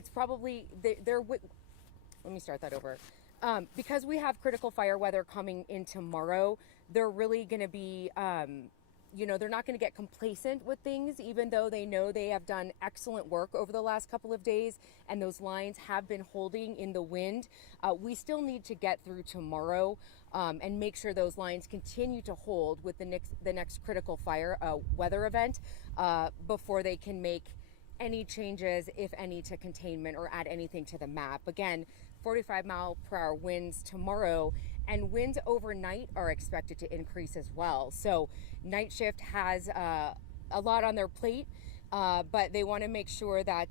it's probably let me start that over. Because we have critical fire weather coming in tomorrow, they're really going to be, they're not going to get complacent with things, even though they know they have done excellent work over the last couple of days and those lines have been holding in the wind. We still need to get through tomorrow and make sure those lines continue to hold with the next critical fire weather event before they can make any changes, if any, to containment or add anything to the map. Again, 45-mile-per-hour winds tomorrow, and winds overnight are expected to increase as well. So night shift has a lot on their plate, but they want to make sure that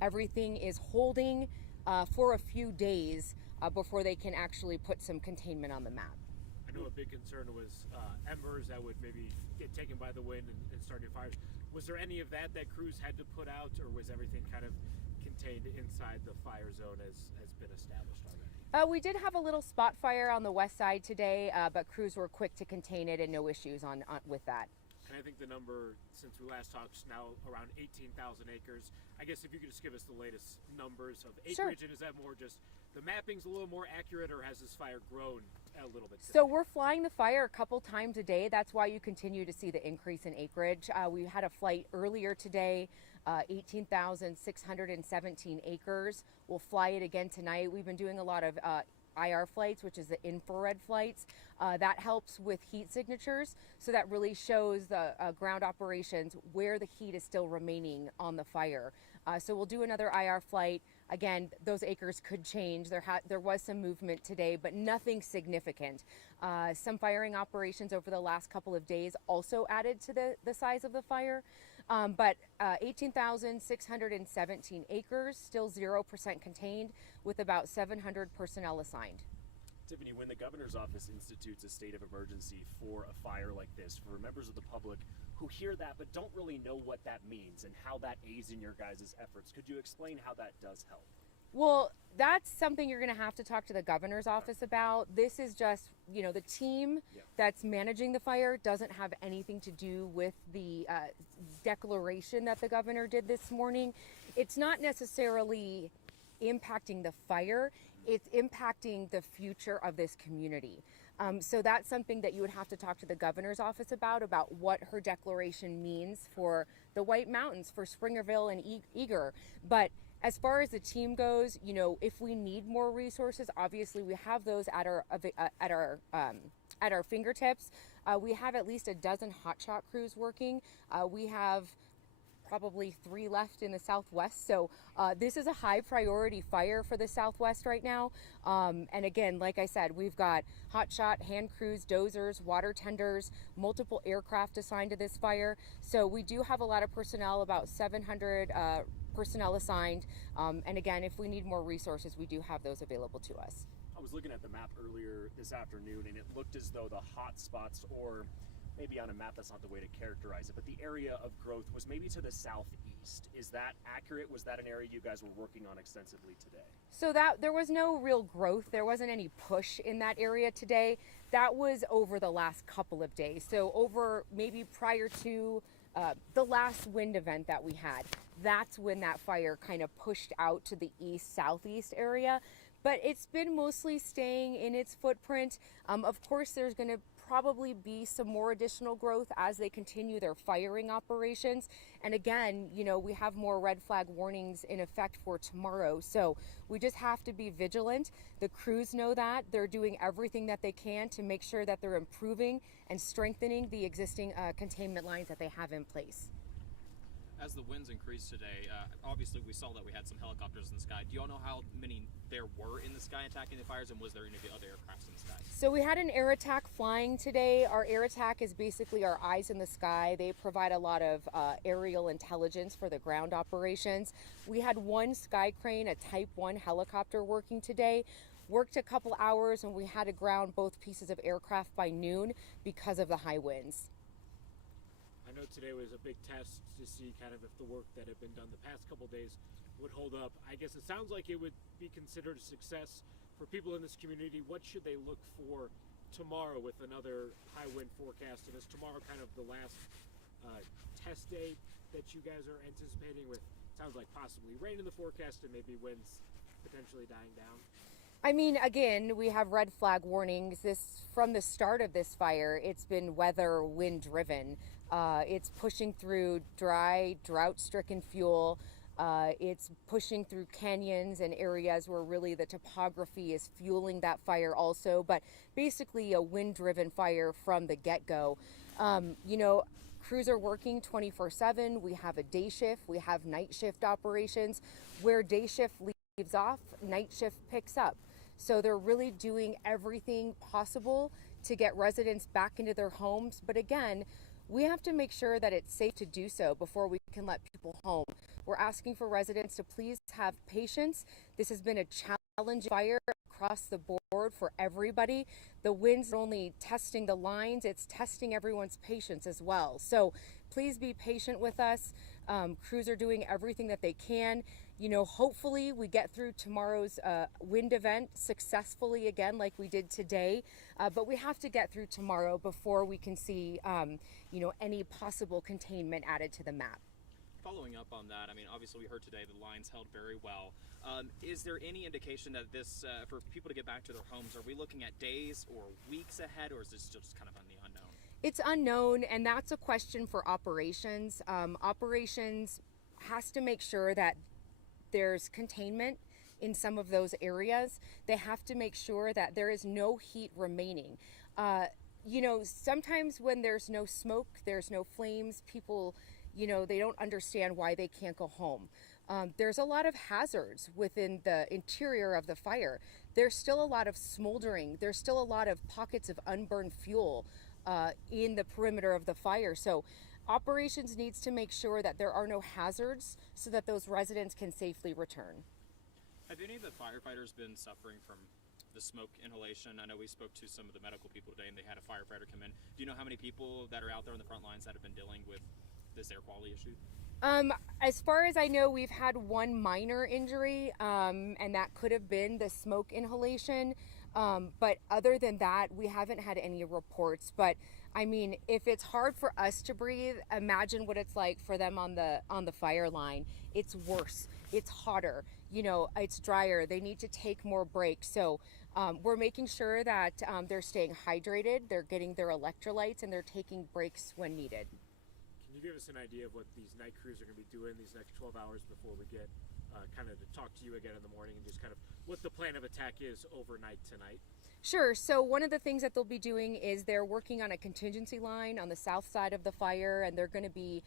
everything is holding for a few days before they can actually put some containment on the map. I know a big concern was embers that would maybe get taken by the wind and start new fires. Was there any of that crews had to put out, or was everything kind of contained inside the fire zone as has been established already? We did have a little spot fire on the west side today, but crews were quick to contain it and no issues on with that. And I think the number, since we last talked, is now around 18,000 acres. I guess if you could just give us the latest numbers of acreage, Sure. And is that more just the mapping's a little more accurate, or has this fire grown a little bit today? So we're flying the fire a couple times a day. That's why you continue to see the increase in acreage. We had a flight earlier today, 18,617 acres. We'll fly it again tonight. We've been doing a lot of IR flights, which is the infrared flights. That helps with heat signatures. So that really shows the ground operations where the heat is still remaining on the fire. So we'll do another IR flight. Again, those acres could change. There was some movement today, but nothing significant. Some firing operations over the last couple of days also added to the size of the fire. But 18,617 acres, still 0% contained, with about 700 personnel assigned. Tiffany, when the governor's office institutes a state of emergency for a fire like this, for members of the public who hear that but don't really know what that means and how that aids in your guys' efforts, could you explain how that does help? Well, that's something you're going to have to talk to the governor's office about. This is just, the team that's managing the fire doesn't have anything to do with the declaration that the governor did this morning. It's not necessarily impacting the fire, it's impacting the future of this community. So that's something that you would have to talk to the governor's office about what her declaration means for the White Mountains, for Springerville and Eager. But as far as the team goes, if we need more resources, obviously we have those at our fingertips. We have at least a dozen hotshot crews working. We have probably 3 left in the Southwest. So this is a high priority fire for the Southwest right now. And again, like I said, we've got hotshot, hand crews, dozers, water tenders, multiple aircraft assigned to this fire. So we do have a lot of personnel, about 700 personnel assigned. And again, if we need more resources, we do have those available to us. I was looking at the map earlier this afternoon, and it looked as though the hot spots, or maybe on a map that's not the way to characterize it, but the area of growth was maybe to the southeast. Is that accurate? Was that an area you guys were working on extensively today? So that there was no real growth. There wasn't any push in that area today. That was over the last couple of days. So over maybe prior to the last wind event that we had, that's when that fire kind of pushed out to the east-southeast area. But it's been mostly staying in its footprint. Of course, there's going to probably be some more additional growth as they continue their firing operations. And again, we have more red flag warnings in effect for tomorrow. So we just have to be vigilant. The crews know that. They're doing everything that they can to make sure that they're improving and strengthening the existing containment lines that they have in place. As the winds increased today, obviously we saw that we had some helicopters in the sky. Do you all know how many there were in the sky attacking the fires, and was there any other aircrafts in the sky? So we had an air attack flying today. Our air attack is basically our eyes in the sky. They provide a lot of aerial intelligence for the ground operations. We had one sky crane, a Type 1 helicopter working today. Worked a couple hours, and we had to ground both pieces of aircraft by noon because of the high winds. I know today was a big test to see kind of if the work that had been done the past couple days would hold up. I guess it sounds like it would be considered a success for people in this community. What should they look for tomorrow with another high wind forecast? And is tomorrow kind of the last test day that you guys are anticipating with sounds like possibly rain in the forecast and maybe winds potentially dying down. I mean, again, we have red flag warnings. From the start of this fire, it's been weather wind driven. It's pushing through dry, drought-stricken fuel. It's pushing through canyons and areas where really the topography is fueling that fire also, but basically a wind-driven fire from the get-go. Crews are working 24/7. We have a day shift. We have night shift operations. Where day shift leaves off, night shift picks up. So they're really doing everything possible to get residents back into their homes. But again, we have to make sure that it's safe to do so before we can let people home. We're asking for residents to please have patience. This has been a challenging fire across the board for everybody. The wind's not only testing the lines, it's testing everyone's patience as well. So please be patient with us. Crews are doing everything that they can. Hopefully we get through tomorrow's wind event successfully again, like we did today. But we have to get through tomorrow before we can see, any possible containment added to the map. Following up on that, I mean, obviously we heard today the lines held very well. Is there any indication that this, for people to get back to their homes, are we looking at days or weeks ahead, or is this just kind of on the unknown? It's unknown, and that's a question for operations. Operations has to make sure that there's containment in some of those areas. They have to make sure that there is no heat remaining. Sometimes when there's no smoke, there's no flames, people, they don't understand why they can't go home. There's a lot of hazards within the interior of the fire. There's still a lot of smoldering. There's still a lot of pockets of unburned fuel in the perimeter of the fire. So operations needs to make sure that there are no hazards so that those residents can safely return. Have any of the firefighters been suffering from the smoke inhalation? I know we spoke to some of the medical people today and they had a firefighter come in. Do you know how many people that are out there on the front lines that have been dealing with this air quality issue? As far as I know, we've had one minor injury, and that could have been the smoke inhalation. But other than that, we haven't had any reports. But I mean, if it's hard for us to breathe, imagine what it's like for them on the fire line. It's worse. It's hotter. It's drier. They need to take more breaks. So we're making sure that they're staying hydrated, they're getting their electrolytes, and they're taking breaks when needed. Can you give us an idea of what these night crews are going to be doing these next 12 hours before we get kind of to talk to you again in the morning, and just kind of what the plan of attack is overnight tonight? Sure. So one of the things that they'll be doing is they're working on a contingency line on the south side of the fire, and they're going to be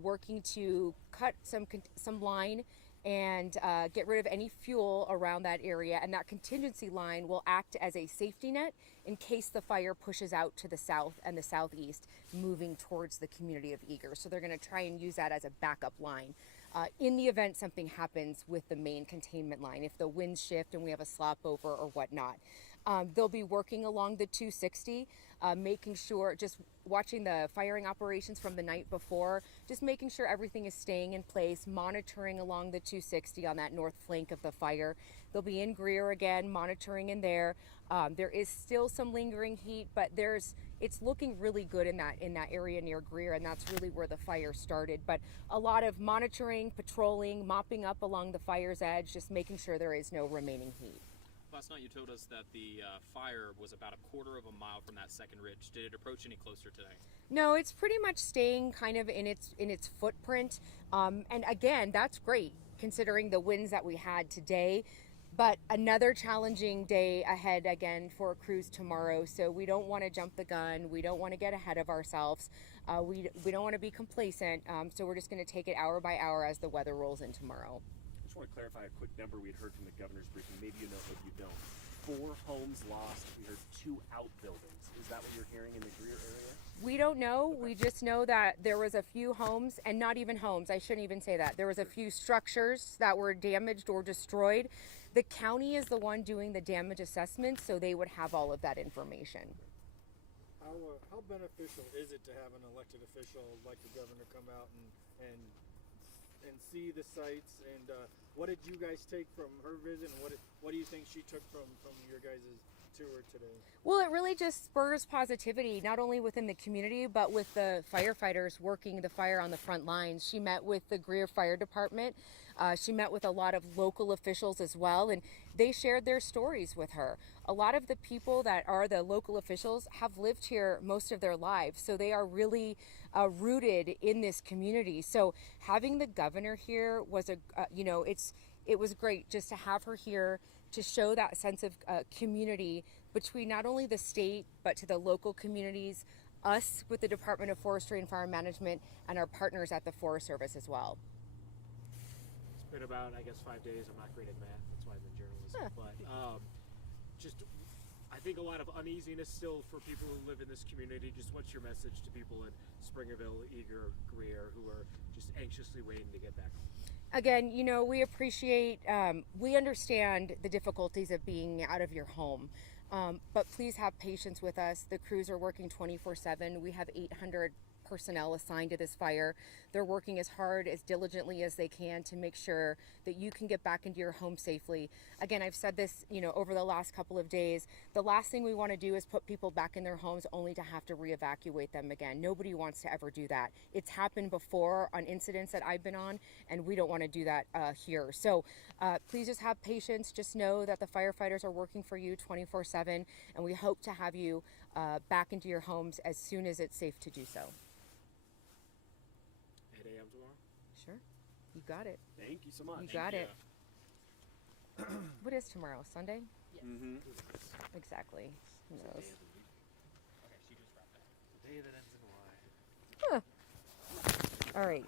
working to cut some line and get rid of any fuel around that area. And that contingency line will act as a safety net in case the fire pushes out to the south and the southeast, moving towards the community of Eager. So they're going to try and use that as a backup line in the event something happens with the main containment line, if the winds shift and we have a slop over or whatnot. They'll be working along the 260, making sure, just watching the firing operations from the night before, just making sure everything is staying in place, monitoring along the 260 on that north flank of the fire. They'll be in Greer again, monitoring in there. There is still some lingering heat, but it's looking really good in that area near Greer, and that's really where the fire started. But a lot of monitoring, patrolling, mopping up along the fire's edge, just making sure there is no remaining heat. Last night you told us that the fire was about a quarter of a mile from that second ridge. Did it approach any closer today? No, it's pretty much staying kind of in its footprint. And again, that's great considering the winds that we had today. But another challenging day ahead again for crews tomorrow. So we don't want to jump the gun. We don't want to get ahead of ourselves. We don't want to be complacent. So we're just going to take it hour by hour as the weather rolls in tomorrow. I just want to clarify a quick number we had heard from the governor's briefing. Maybe you know, maybe you don't. 4 homes lost. We heard 2 outbuildings. Is that what you're hearing in the Greer area? We don't know. We just know that there was a few homes, and not even homes. I shouldn't even say that. There was a few structures that were damaged or destroyed. The county is the one doing the damage assessment, so they would have all of that information. How beneficial is it to have an elected official like the governor come out and see the sites, and what did you guys take from her visit, and what do you think she took from your guys' to her today? Well, it really just spurs positivity, not only within the community, but with the firefighters working the fire on the front lines. She met with the Greer Fire Department. She met with a lot of local officials as well, and they shared their stories with her. A lot of the people that are the local officials have lived here most of their lives, so they are really rooted in this community. So having the governor here was it was great just to have her here to show that sense of community between not only the state but to the local communities, us with the Department of Forestry and Fire Management, and our partners at the Forest Service as well. It's been about, I guess, 5 days. I'm not great at math. That's why I'm in journalism. But just, I think a lot of uneasiness still for people who live in this community. Just what's your message to people in Springerville, Eager, Greer, who are just anxiously waiting to get back home? Again, we appreciate, we understand the difficulties of being out of your home, but please have patience with us. The crews are working 24/7. We have 800 personnel assigned to this fire. They're working as hard, as diligently as they can to make sure that you can get back into your home safely. Again, I've said this, over the last couple of days. The last thing we want to do is put people back in their homes only to have to reevacuate them again. Nobody wants to ever do that. It's happened before on incidents that I've been on, and we don't want to do that here. So please just have patience. Just know that the firefighters are working for you 24/7, and we hope to have you back into your homes as soon as it's safe to do so. 8 a.m. tomorrow? Sure. You got it. Thank you so much. You got it. What is tomorrow? Sunday? Mm-hmm. Exactly. Who knows? Okay, she just wrapped that. The day that ends in Y. All right.